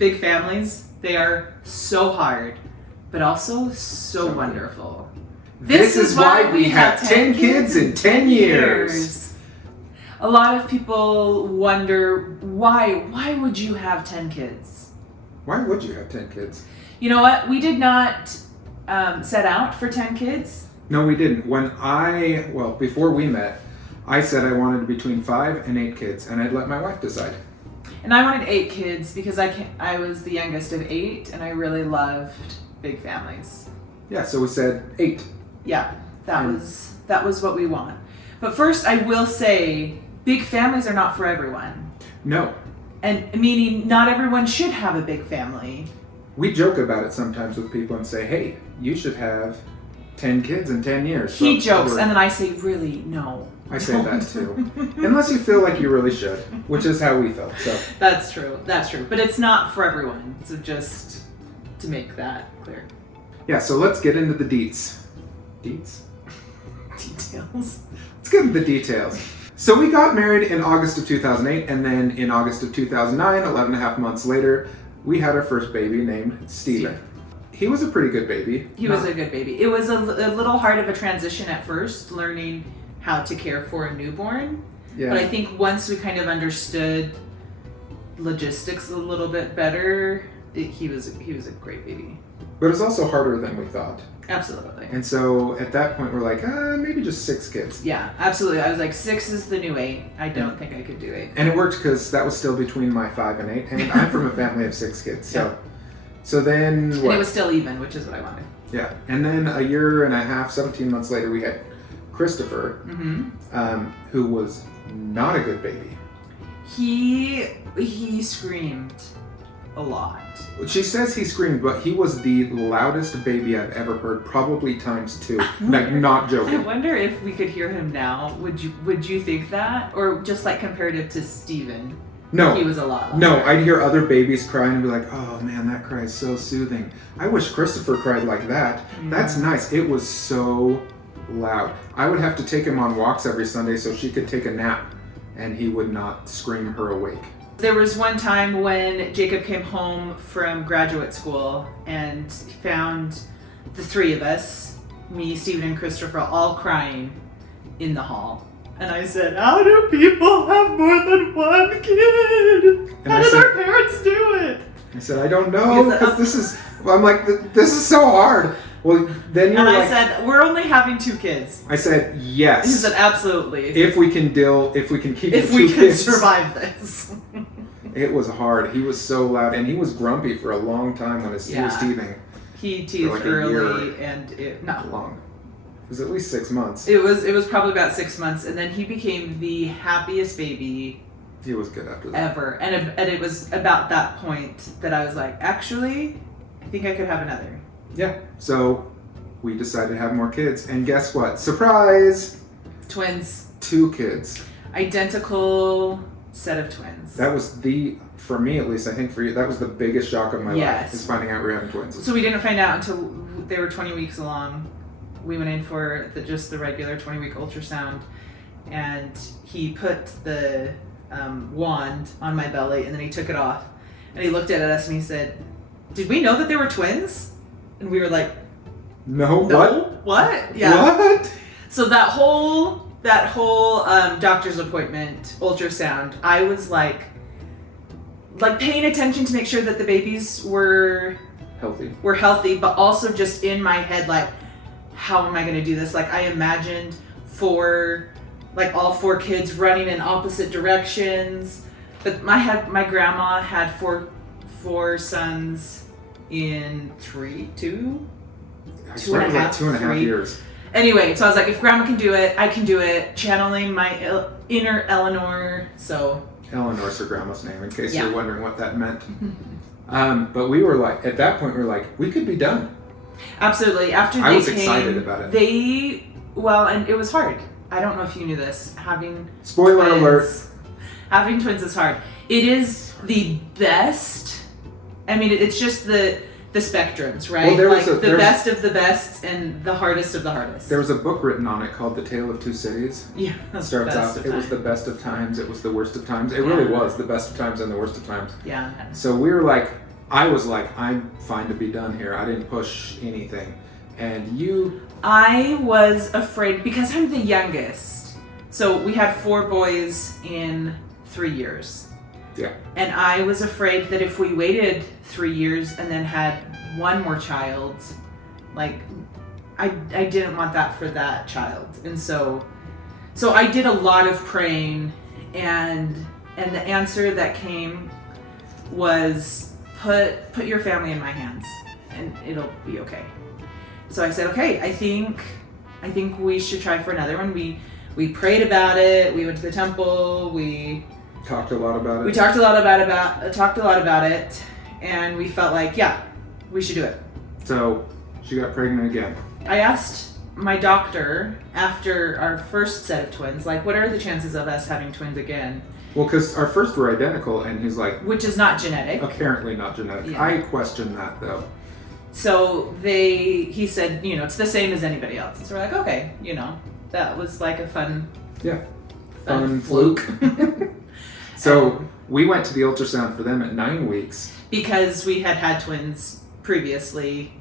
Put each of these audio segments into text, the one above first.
big families, they are so hard, but also so wonderful. This is why we have 10 kids in 10 years. A lot of people wonder why would you have 10 kids? Why would you have 10 kids? You know what? We did not set out for 10 kids. No, we didn't. Before we met, I said I wanted between 5 and 8 kids, and I'd let my wife decide. And I wanted 8 kids because I was the youngest of 8, and I really loved big families. Yeah, so we said 8. Yeah, that was what we want. But first, I will say, big families are not for everyone. No. And meaning not everyone should have a big family. We joke about it sometimes with people and say, hey, you should have 10 kids in 10 years. He jokes, and then I say, really, no. I say that too. Unless you feel like you really should, which is how we felt. So That's true. But it's not for everyone. So just to make that clear. Yeah, so let's get into the deets. Deets? Details. Let's get into the details. So we got married in August of 2008, and then in August of 2009, 11 and a half months later, we had our first baby named Steven. He was a pretty good baby. He was a good baby. It was a little hard of a transition at first, learning how to care for a newborn. Yeah. But I think once we kind of understood logistics a little bit better, he was a great baby. But it was also harder than we thought. Absolutely. And so at that point, we're like, maybe just 6 kids. Yeah, absolutely. I was like, 6 is the new 8. I don't think I could do 8. And it worked because that was still between my 5 and 8. And I'm from a family of 6 kids. So then what? And it was still even, which is what I wanted. Yeah. And then a year and a half, 17 months later, we had Christopher, who was not a good baby. He screamed a lot. She says he screamed, but he was the loudest baby I've ever heard, probably times 2. Like, not I joking. wonder if we could hear him now. Would you think that? Or just like comparative to Steven? No. He was a lot louder. No, I'd hear other babies crying and be like, oh man, that cry is so soothing. I wish Christopher cried like that. Yeah. That's nice. It was so loud. I would have to take him on walks every Sunday so she could take a nap and he would not scream her awake. There was one time when Jacob came home from graduate school and found the 3 of us, me, Steven, and Christopher, all crying in the hall. And I said, how do people have more than one kid? How do their parents do it? I said, I don't know, because I'm like, this is so hard. Well, then you're I said, we're only having 2 kids. I said, yes. He said, absolutely. If we can keep if the 2 we can kids. survive this. It was hard. He was so loud, and he was grumpy for a long time when he was teething. He teethed like early, and not long. It was at least 6 months. It was probably about 6 months, and then he became the happiest baby. He was good after that. Ever. And it was about that point that I was like, actually, I think I could have another. Yeah. So we decided to have more kids, and guess what? Surprise! Twins. 2 kids. Identical set of twins. That was for me at least, I think for you, that was the biggest shock of my life, is finding out we were having twins. So we didn't find out until they were 20 weeks along. We went in for just the regular 20-week ultrasound, and he put the wand on my belly, and then he took it off, and he looked at us and he said, did we know that they were twins? And we were like, no. What? Yeah. What? So that whole doctor's appointment ultrasound, I was like paying attention to make sure that the babies were healthy, but also just in my head, like, how am I going to do this? Like, I imagined all 4 kids running in opposite directions. But my grandma had four sons in 2 and a half, 2.5 years. Anyway, so I was like, if Grandma can do it, I can do it. Channeling my inner Eleanor. So Eleanor's her grandma's name, in case you're wondering what that meant. But we were like, at that point, we were like, we could be done. Absolutely. After I was excited about it. And it was hard. I don't know if you knew this. Spoiler alert. Having twins is hard. It is the best. I mean, it's just the spectrums, right? Well, the best of the best and the hardest of the hardest. There was a book written on it called The Tale of Two Cities. Yeah. It starts out, it was the best of times, it was the worst of times. It really was the best of times and the worst of times. Yeah. So we were like, I was like, I'm fine to be done here. I didn't push anything. And you... I was afraid because I'm the youngest. So we had 4 boys in 3 years. Yeah. And I was afraid that if we waited 3 years and then had one more child, like, I didn't want that for that child. And so I did a lot of praying, and the answer that came was put your family in my hands and it'll be okay. So I said, okay, I think we should try for another one. We prayed about it. We went to the temple. We talked a lot about it. We talked a lot about it, and we felt like, yeah, we should do it. So she got pregnant again. I asked my doctor after our first set of twins, like, what are the chances of us having twins again? Well, because our first were identical, and he's like... Which is not genetic. Apparently not genetic. Yeah. I question that, though. So he said, it's the same as anybody else. And so we're like, okay, that was like a fun... Yeah. Fun fluke. So we went to the ultrasound for them at 9 weeks. Because we had twins previously,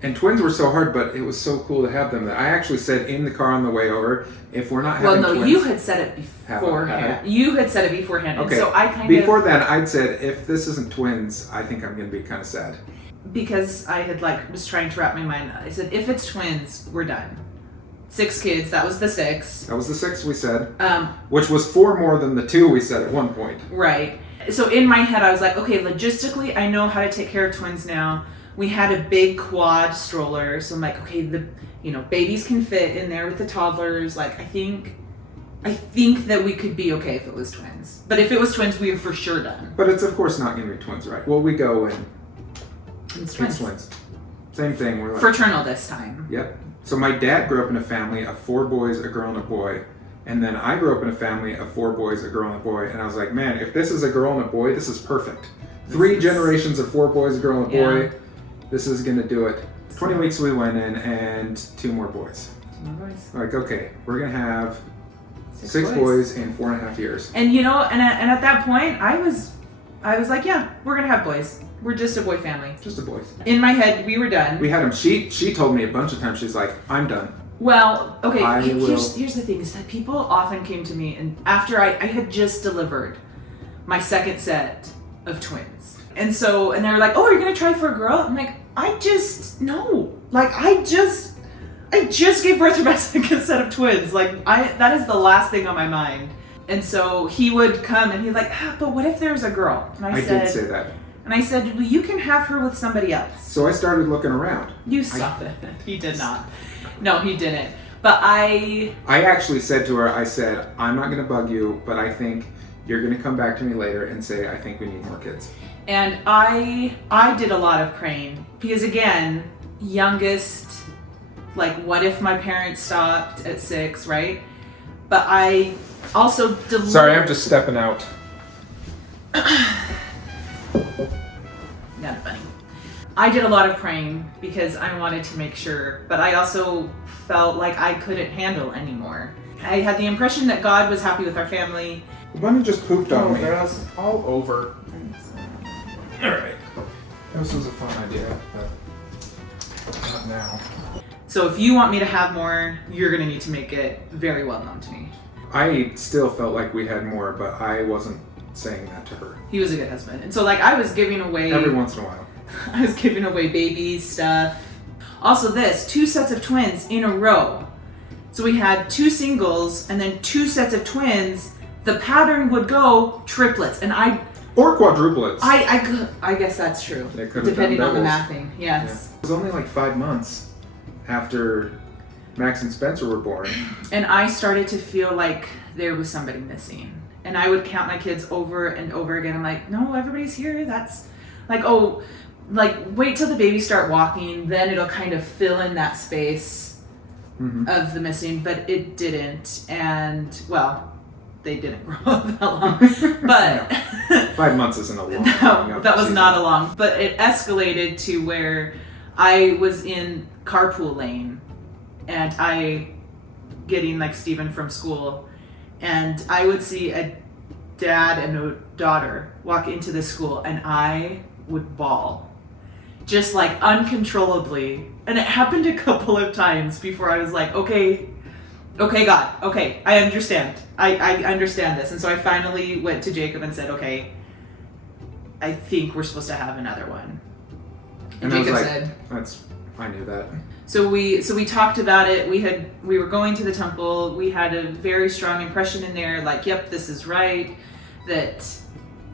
And twins were so hard, but it was so cool to have them that I actually said in the car on the way over, if we're not having twins... you had said it beforehand. You had said it beforehand. Okay. And so I Before then, I'd said, if this isn't twins, I think I'm going to be kind of sad. Because I had was trying to wrap my mind. I said, if it's twins, we're done. 6 kids, that was the 6. That was the 6 we said. Which was 4 more than the 2 we said at one point. Right. So in my head, I was like, okay, logistically, I know how to take care of twins now. We had a big quad stroller, so I'm like, okay, the babies can fit in there with the toddlers. Like, I think that we could be okay if it was twins. But if it was twins, we were for sure done. But it's of course not going to be twins, right? Well, we go and it's twins. Same thing. We're like, fraternal this time. Yep. So my dad grew up in a family of 4 boys, a girl, and a boy. And then I grew up in a family of 4 boys, a girl, and a boy. And I was like, man, if this is a girl and a boy, this is perfect. 3 generations of 4 boys, a girl, and a boy. Yeah. This is going to do it. 20 weeks we went in, and 2 more boys. 2 more boys. Like, okay, we're going to have 6 boys in 4.5 years. And and at that point, I was like, yeah, we're going to have boys. We're just a boy family. Just a boys. In my head, we were done. We had them. She told me a bunch of times, she's like, I'm done. Well, okay, here's the thing, is that people often came to me, and after I had just delivered my 2nd set of twins. And they were like, oh, are you going to try for a girl? I'm like, no. Like, I just gave birth to my 2nd set of twins. Like, that is the last thing on my mind. And so he would come and he's like, but what if there's a girl? And I did say that. And I said, well, you can have her with somebody else. So I started looking around. You stop it. He did not. No, he didn't. But I actually said to her, I said, I'm not going to bug you, but I think you're going to come back to me later and say, I think we need more kids. And I did a lot of praying. Because again, youngest, like, what if my parents stopped at 6, right? But I also delivered... Sorry, I'm just stepping out. Not funny. I did a lot of praying because I wanted to make sure, but I also felt like I couldn't handle anymore. I had the impression that God was happy with our family. The bunny just pooped on me. That's all over. Alright. This was a fun idea, but not now. So if you want me to have more, you're going to need to make it very well known to me. I still felt like we had more, but I wasn't saying that to her. He was a good husband. And so, like, I was giving away... Every once in a while. I was giving away baby stuff. Also 2 sets of twins in a row. So we had 2 singles and then 2 sets of twins. The pattern would go triplets. And or quadruplets. I guess that's true. They could have depending done on the doubles. mathing. Yes. Yeah. It was only like 5 months after Max and Spencer were born. And I started to feel like there was somebody missing. And I would count my kids over and over again. I'm like, no, everybody's here. That's like, oh, like, wait till the babies start walking, then it'll kind of fill in that space of the missing, but it didn't. And, well, they didn't grow up that long. But 5 months isn't a long time. No, that was not a long. But it escalated to where I was in carpool lane and I getting like Steven from school, and I would see a dad and a daughter walk into the school, and I would bawl. Just like uncontrollably. And it happened a couple of times before I was like, okay, God, okay, I understand. I understand this. And so I finally went to Jacob and said, okay, I think we're supposed to have another one. And Jacob said, I knew that. So we talked about it. We were going to the temple. We had a very strong impression in there, like, yep, this is right. That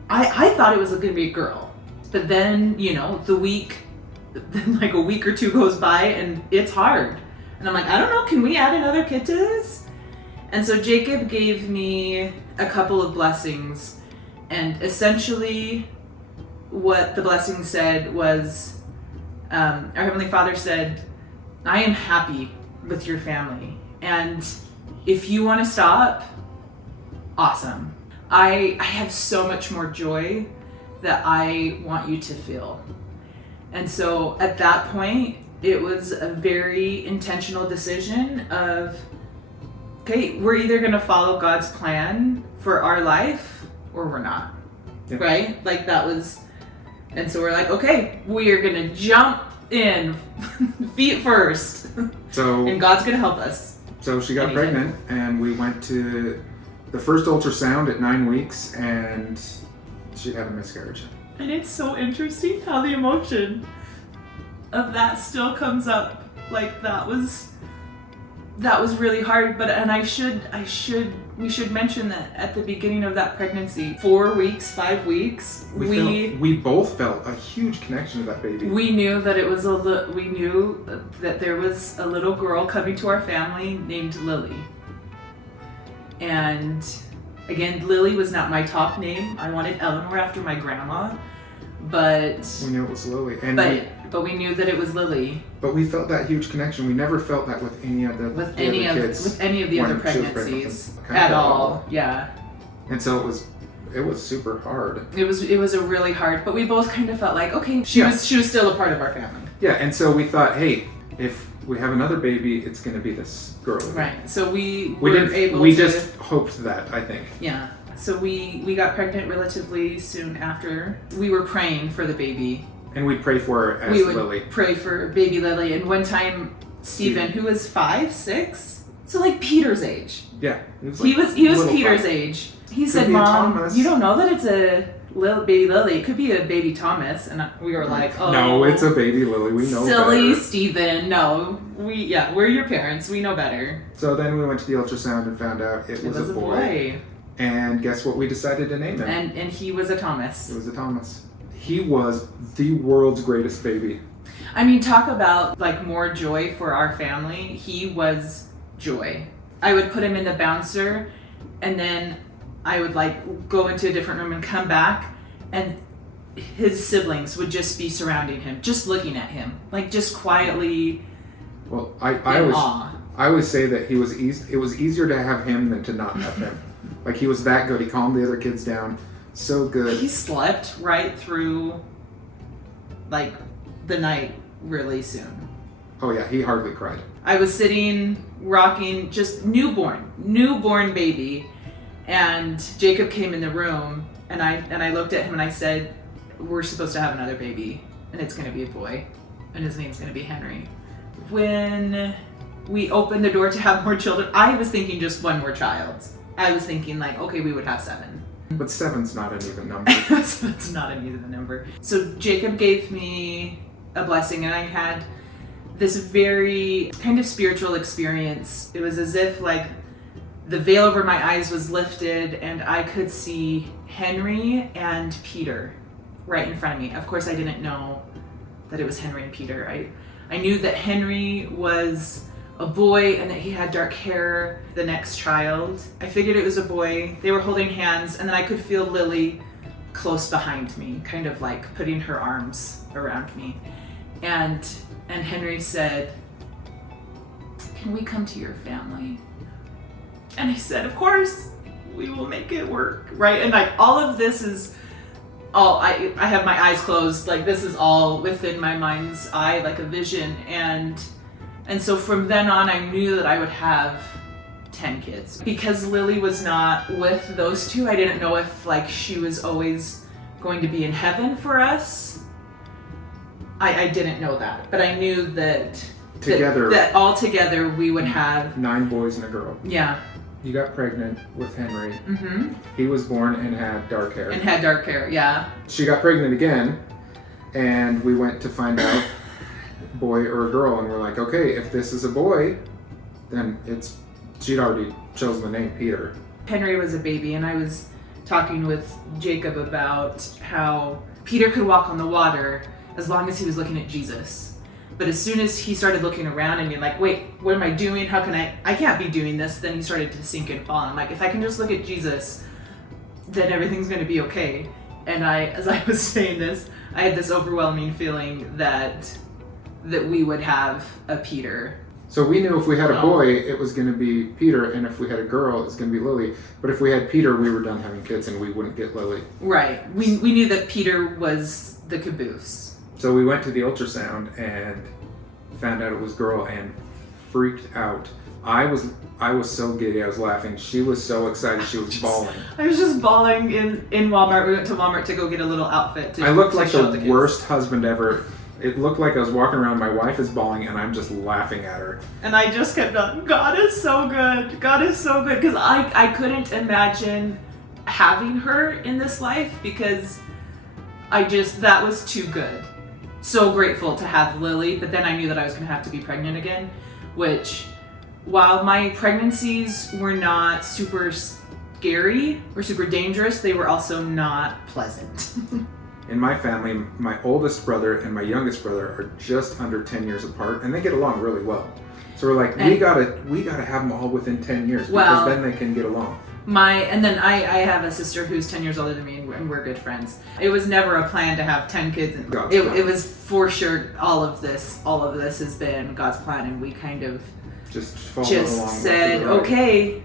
I thought it was going to be a girl. But then, then like a week or two goes by and it's hard. And I'm like, I don't know, can we add another kid to this? And so Jacob gave me a couple of blessings, and essentially what the blessing said was, our Heavenly Father said, I am happy with your family, and if you want to stop, awesome. I have so much more joy that I want you to feel. And so at that point, it was a very intentional decision of, okay, we're either going to follow God's plan for our life or we're not. Yeah. Right? Like that was, and so we're like, okay, we are going to jump in feet first. So, and God's going to help us. So she got pregnant, and we went to the first ultrasound at 9 weeks, and she had a miscarriage. And it's so interesting how the emotion of that still comes up. Like that was really hard. But we should mention that at the beginning of that pregnancy, 4 weeks, 5 weeks, we both felt a huge connection to that baby. We knew that we knew that there was a little girl coming to our family named Lily. And again, Lily was not my top name. I wanted Eleanor after my grandma, but we knew it was Lily. But we knew that it was Lily. But we felt that huge connection. We never felt that with any of the other kids. With any of the other pregnancies at all. Yeah. And so it was super hard. It was a really hard, but we both kind of felt like, okay, she was still a part of our family. Yeah, and so we thought, hey, if we have another baby, it's going to be this girl again. Right. So we just hoped that, I think. Yeah. So we got pregnant relatively soon after. We were praying for the baby. And we'd pray for her as Lily. We would pray for baby Lily. And one time, Stephen, who was 5, 6, so like Peter's age. Yeah. He was Peter's age. He said, Mom, you don't know that it's a baby Lily. It could be a baby Thomas. And we were like, oh. No, it's a baby Lily. We know silly better. Stephen. No. We're your parents. We know better. So then we went to the ultrasound and found out it was a boy. And guess what we decided to name him? And he was a Thomas. It was a Thomas. He was the world's greatest baby. I mean, talk about like more joy for our family. He was joy. I would put him in the bouncer, and then I would like go into a different room and come back, and his siblings would just be surrounding him, just looking at him, like just quietly. Well, I always say that it was easier to have him than to not have him. Like he was that good. He calmed the other kids down. So good. He slept right through, like, the night really soon. Oh yeah, he hardly cried. I was sitting, rocking, just newborn baby, and Jacob came in the room, and I looked at him and I said, we're supposed to have another baby, and it's going to be a boy, and his name's going to be Henry. When we opened the door to have more children, I was thinking just one more child. I was thinking like, okay, we would have 7. But 7's not an even number. It's not an even number. So Jacob gave me a blessing, and I had this very kind of spiritual experience. It was as if like the veil over my eyes was lifted, and I could see Henry and Peter right in front of me. Of course, I didn't know that it was Henry and Peter. I knew that Henry was a boy and that he had dark hair, the next child. I figured it was a boy. They were holding hands, and then I could feel Lily close behind me, kind of like putting her arms around me. And Henry said, can we come to your family? And I said, of course, we will make it work, right? And like all of this is all, I have my eyes closed, like this is all within my mind's eye, like a vision. And so from then on, I knew that I would have 10 kids. Because Lily was not with those two, I didn't know if like she was always going to be in heaven for us, I didn't know that, but I knew that Together, that all together we would have 9 boys and a girl. yeah. You got pregnant with Henry. Mm-hmm. He was born and had dark hair. And had dark hair, yeah. She got pregnant again, and we went to find out boy or a girl, and we're like, okay, if this is a boy, then she'd already chosen the name Peter. Henry was a baby, and I was talking with Jacob about how Peter could walk on the water as long as he was looking at Jesus. But as soon as he started looking around and being like, wait, what am I doing? How can I can't be doing this. Then he started to sink and fall. And I'm like, if I can just look at Jesus, then everything's going to be okay. And as I was saying this, I had this overwhelming feeling that we would have a Peter. So we knew if we had a boy, it was going to be Peter, and if we had a girl, it was going to be Lily. But if we had Peter, we were done having kids, and we wouldn't get Lily. Right. We knew that Peter was the caboose. So we went to the ultrasound and found out it was girl and freaked out. I was so giddy, I was laughing. She was so excited, she was bawling. I was just bawling in Walmart. We went to Walmart to go get a little outfit. I looked like the worst husband ever. It looked like I was walking around, my wife is bawling, and I'm just laughing at her. And I just kept on, God is so good. God is so good. Because I couldn't imagine having her in this life because that was too good. So grateful to have Lily, but then I knew that I was going to have to be pregnant again, which, while my pregnancies were not super scary or super dangerous, they were also not pleasant. In my family, my oldest brother and my youngest brother are just under 10 years apart, and they get along really well. So we're like, we gotta have them all within 10 years because then they can get along. And then I have a sister who's 10 years older than me, and we're good friends. It was never a plan to have 10 kids. It was for sure, all of this has been God's plan, and we kind of just said, okay,